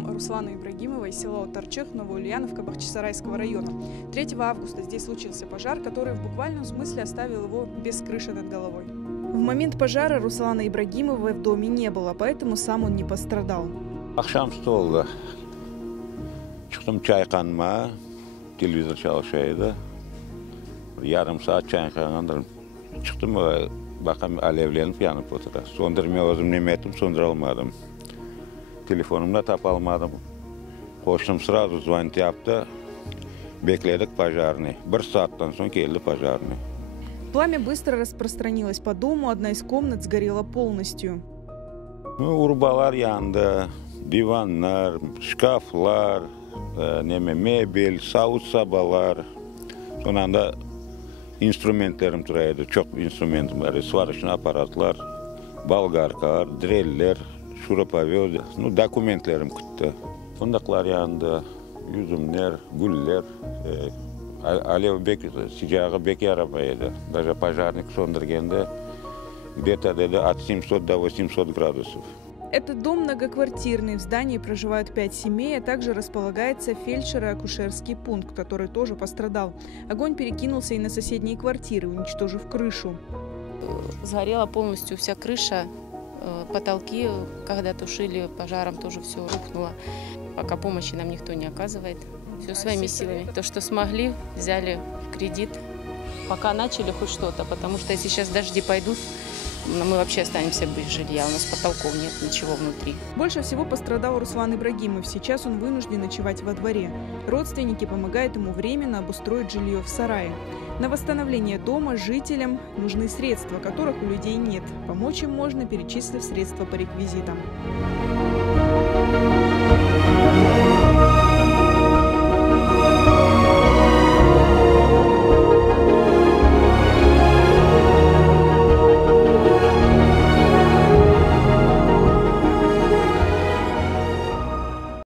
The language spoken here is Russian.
дом Руслана Ибрагимова из села Отарчех, Новоульяновка, Бахчисарайского района. 3 августа здесь случился пожар, который в буквальном смысле оставил его без крыши над головой. В момент пожара Руслана Ибрагимова в доме не было, поэтому сам он не пострадал. Akşamüstü oldu. Çıktım çay kanma, televizyon çalışıyordu. Yarım saat çay kandım. Çıktım bakam alevlenip yanıp oturuyor. Söndürmeye özüm neme ettim, söndürülmedim. Telefonumda tapalmadım. Koştum sırada звонить yaptı. Bekledik пожарный. 1 saatten sonra geldi пожарный. Пламя быстро распространилось по дому, одна из комнат сгорела полностью. Urbalar yandı, divanlar, şkaflar, mebel, saut sabalar. Son anda instrumentlerim duraydı, çok instrumentim var. Svarışın aparatlar, balgarkar, dreller, şurapavyod, dokumentlerim gitti. Fındıklar yandı, yüzümler, güller. Alev sıcağı bek yaramaydı. Даже пожарник söndürgende где-то от 700 до 800 градусов. Этот дом многоквартирный, в здании проживают 5 семей, а также располагается фельдшер-акушерский пункт, который тоже пострадал. Огонь перекинулся и на соседние квартиры, уничтожив крышу. Сгорела полностью вся крыша, потолки, когда тушили пожаром, тоже все рухнуло. Пока помощи нам никто не оказывает, все своими силами. То, что смогли, взяли в кредит, пока начали хоть что-то, потому что если сейчас дожди пойдут, мы вообще останемся без жилья, у нас потолков нет, ничего внутри. Больше всего пострадал Руслан Ибрагимов. Сейчас он вынужден ночевать во дворе. Родственники помогают ему временно обустроить жилье в сарае. На восстановление дома жителям нужны средства, которых у людей нет. Помочь им можно, перечислив средства по реквизитам.